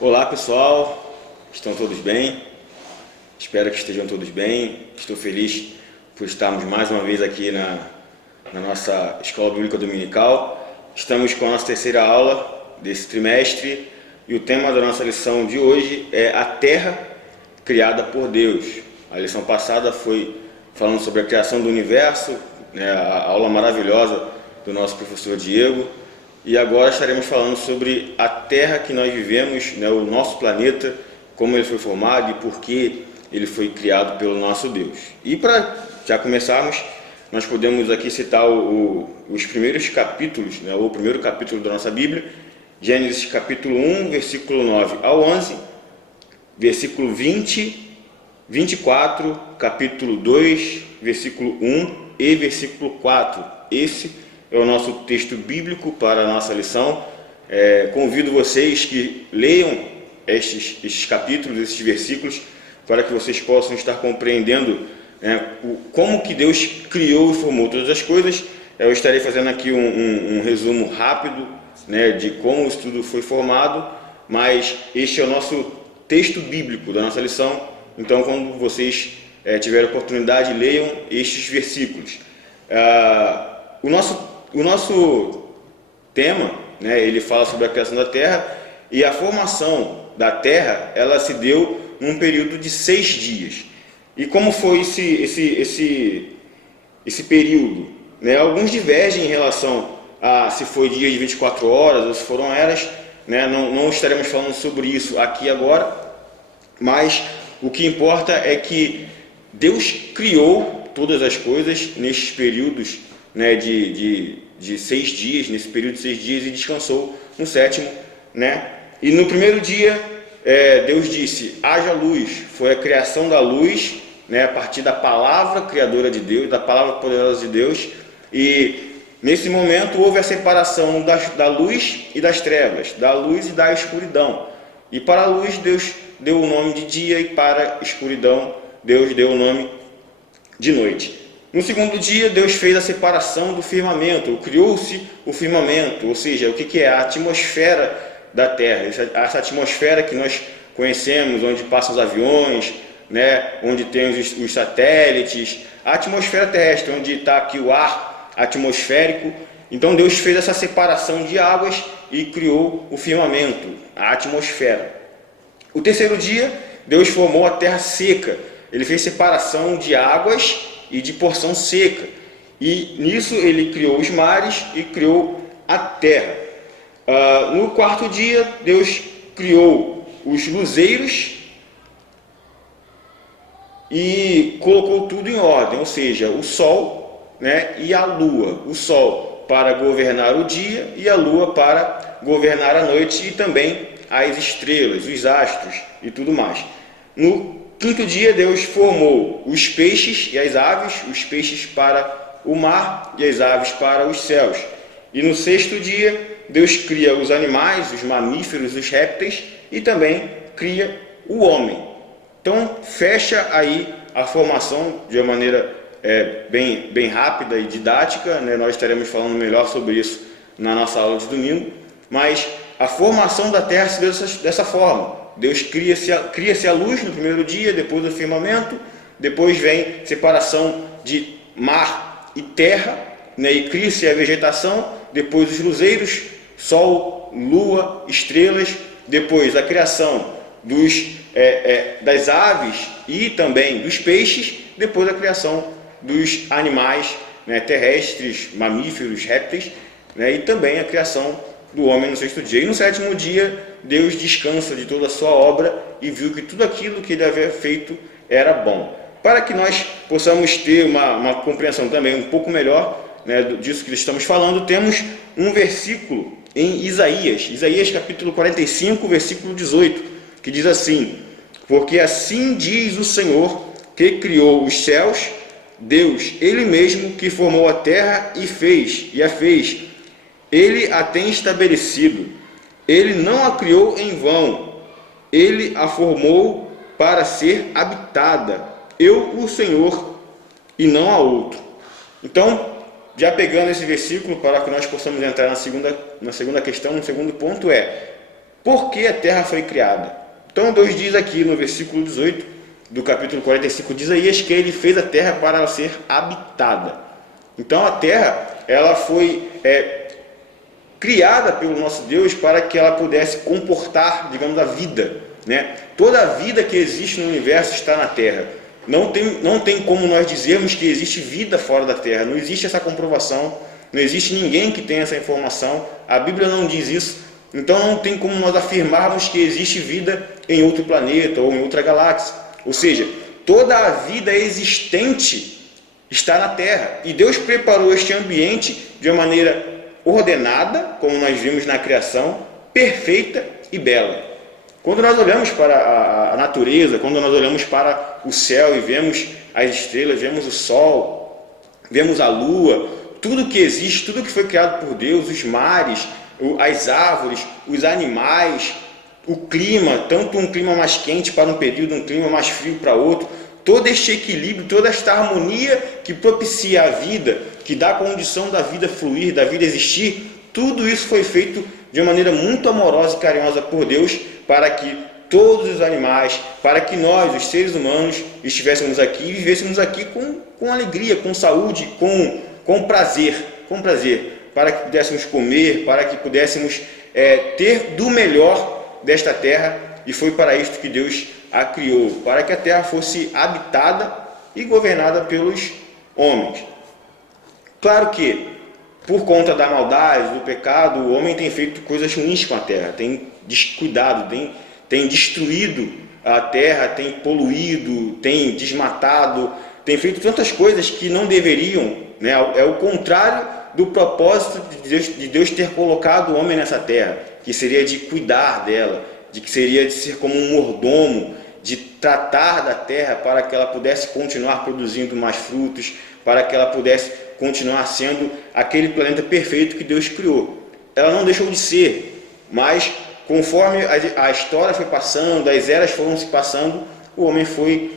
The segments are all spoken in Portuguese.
Olá pessoal, estão todos bem? Espero que estejam todos bem. Estou feliz por estarmos mais uma vez aqui na nossa Escola Bíblica Dominical. Estamos com a nossa terceira aula desse trimestre e o tema da nossa lição de hoje é a Terra criada por Deus. A lição passada foi falando sobre a criação do universo, né, a aula maravilhosa do nosso professor Diego. E agora estaremos falando sobre a Terra que nós vivemos, né, o nosso planeta, como ele foi formado e por que ele foi criado pelo nosso Deus. E para já começarmos, nós podemos aqui citar os primeiros capítulos, né, o primeiro capítulo da nossa Bíblia, Gênesis capítulo 1, versículo 9 ao 11, versículo 20, 24, capítulo 2, versículo 1 e versículo 4. Esse é o nosso texto bíblico para a nossa lição. Convido vocês que leiam estes capítulos, esses versículos, para que vocês possam estar compreendendo como que Deus criou e formou todas as coisas. Eu estarei fazendo aqui um resumo rápido, né, de como isso tudo foi formado, mas este é o nosso texto bíblico da nossa lição. Então, quando vocês tiverem oportunidade, leiam estes versículos. O nosso tema, né, ele fala sobre a criação da Terra, e a formação da Terra, ela se deu num período de 6 dias. E como foi esse período? Né? Alguns divergem em relação a se foi dia de 24 horas ou se foram eras, né? Não estaremos falando sobre isso aqui agora, mas o que importa é que Deus criou todas as coisas nestes períodos, né, de 6 dias, nesse período de 6 dias, e descansou no sétimo, né? E no primeiro dia, Deus disse, haja luz. Foi a criação da luz, né, a partir da palavra criadora de Deus, da palavra poderosa de Deus. E nesse momento houve a separação da luz e das trevas, da luz e da escuridão. E para a luz Deus deu o nome de dia, e para a escuridão Deus deu o nome de noite. No segundo dia, Deus fez a separação do firmamento, criou-se o firmamento, ou seja, o que é a atmosfera da Terra, essa atmosfera que nós conhecemos, onde passam os aviões, né, onde tem os satélites, a atmosfera terrestre, onde está aqui o ar atmosférico. Então Deus fez essa separação de águas e criou o firmamento, a atmosfera. O terceiro dia, Deus formou a terra seca, ele fez separação de águas e de porção seca, e nisso ele criou os mares e criou a terra. No quarto dia, Deus criou os luzeiros e colocou tudo em ordem, ou seja, o sol, né, e a lua. O sol para governar o dia e a lua para governar a noite, e também as estrelas, os astros e tudo mais. No quinto dia, Deus formou os peixes e as aves, os peixes para o mar e as aves para os céus. E no sexto dia, Deus cria os animais, os mamíferos, os répteis, e também cria o homem. Então, fecha aí a formação de uma maneira bem rápida e didática, né? Nós estaremos falando melhor sobre isso na nossa aula de domingo, mas a formação da Terra se deu dessa forma. Deus cria-se a luz no primeiro dia, depois o firmamento, depois vem separação de mar e terra, né, e cria-se a vegetação, depois os luzeiros, sol, lua, estrelas, depois a criação das aves e também dos peixes, depois a criação dos animais, né, terrestres, mamíferos, répteis, né, e também a criação do homem no sexto dia. E no sétimo dia, Deus descansa de toda a sua obra e viu que tudo aquilo que ele havia feito era bom. Para que nós possamos ter uma compreensão também um pouco melhor, né, disso que estamos falando, temos um versículo em Isaías capítulo 45, versículo 18, que diz assim, porque assim diz o Senhor, que criou os céus, Deus, Ele mesmo que formou a terra e a fez. Ele a tem estabelecido. Ele não a criou em vão. Ele a formou para ser habitada. Eu, o Senhor, e não há outro. Então, já pegando esse versículo, para que nós possamos entrar na segunda questão, no segundo ponto por que a terra foi criada. Então Deus diz aqui no versículo 18 do capítulo 45 de Isaías que ele fez a terra para ela ser habitada. Então a terra ela foi criada pelo nosso Deus para que ela pudesse comportar, digamos, a vida, né? Toda a vida que existe no universo está na terra. Não tem como nós dizermos que existe vida fora da terra. Não existe essa comprovação. Não existe ninguém que tenha essa informação. A Bíblia não diz isso. Então não tem como nós afirmarmos que existe vida em outro planeta ou em outra galáxia. Ou seja, toda a vida existente está na terra. E Deus preparou este ambiente de uma maneira ordenada, como nós vimos na criação, perfeita e bela. Quando nós olhamos para a natureza, quando nós olhamos para o céu e vemos as estrelas, vemos o sol, vemos a lua, tudo que existe, tudo que foi criado por Deus, os mares, as árvores, os animais, o clima, tanto um clima mais quente para um período, um clima mais frio para outro, todo este equilíbrio, toda esta harmonia que propicia a vida, que dá a condição da vida fluir, da vida existir, tudo isso foi feito de uma maneira muito amorosa e carinhosa por Deus, para que todos os animais, para que nós, os seres humanos, estivéssemos aqui e vivêssemos aqui com alegria, com saúde, com prazer, para que pudéssemos comer, para que pudéssemos ter do melhor desta terra, e foi para isto que Deus a criou, para que a terra fosse habitada e governada pelos homens. Claro que, por conta da maldade, do pecado, o homem tem feito coisas ruins com a terra, tem descuidado, tem destruído a terra, tem poluído, tem desmatado, tem feito tantas coisas que não deveriam, né? É o contrário do propósito de Deus ter colocado o homem nessa terra, que seria de cuidar dela, que seria de ser como um mordomo, de tratar da terra para que ela pudesse continuar produzindo mais frutos, para que ela pudesse continuar sendo aquele planeta perfeito que Deus criou. Ela não deixou de ser, mas conforme a história foi passando, as eras foram se passando, o homem foi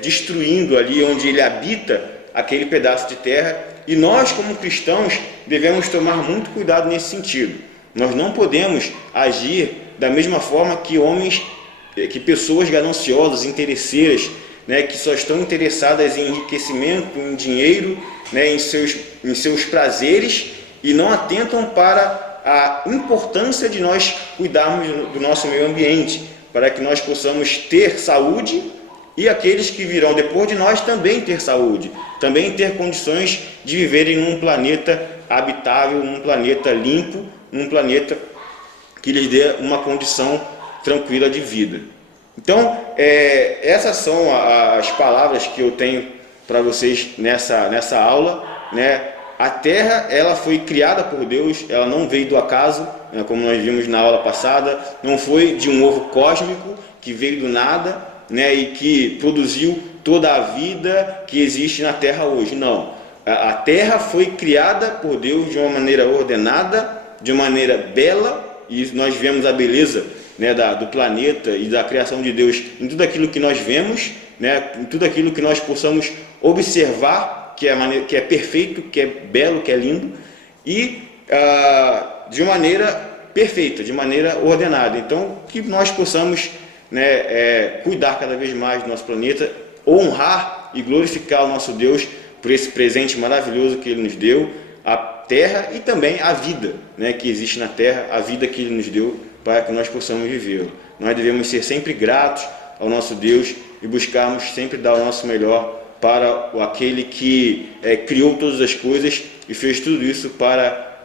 destruindo ali onde ele habita aquele pedaço de terra, e nós como cristãos devemos tomar muito cuidado nesse sentido. Nós não podemos agir da mesma forma que pessoas gananciosas, interesseiras, né, que só estão interessadas em enriquecimento, em dinheiro, né, em seus prazeres, e não atentam para a importância de nós cuidarmos do nosso meio ambiente, para que nós possamos ter saúde e aqueles que virão depois de nós também ter saúde, também ter condições de viverem num planeta habitável, num planeta limpo, num planeta que lhes dê uma condição tranquila de vida. Então, essas são as palavras que eu tenho para vocês nessa aula, né? A terra, ela foi criada por Deus, ela não veio do acaso, né, como nós vimos na aula passada, não foi de um ovo cósmico que veio do nada, né, e que produziu toda a vida que existe na terra hoje. Não, a terra foi criada por Deus de uma maneira ordenada, de uma maneira bela, e nós vemos a beleza, né, do planeta e da criação de Deus em tudo aquilo que nós vemos, né, em tudo aquilo que nós possamos observar, que é perfeito, que é belo, que é lindo, e de maneira perfeita, de maneira ordenada. Então, que nós possamos, né, cuidar cada vez mais do nosso planeta, honrar e glorificar o nosso Deus por esse presente maravilhoso que Ele nos deu, a terra e também a vida, né, que existe na terra, a vida que Ele nos deu para que nós possamos vivê-la. Nós devemos ser sempre gratos ao nosso Deus e buscarmos sempre dar o nosso melhor para aquele que criou todas as coisas e fez tudo isso para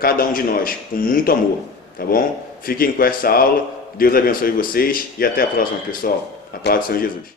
cada um de nós, com muito amor, tá bom? Fiquem com essa aula, Deus abençoe vocês e até a próxima, pessoal. A paz do Senhor Jesus.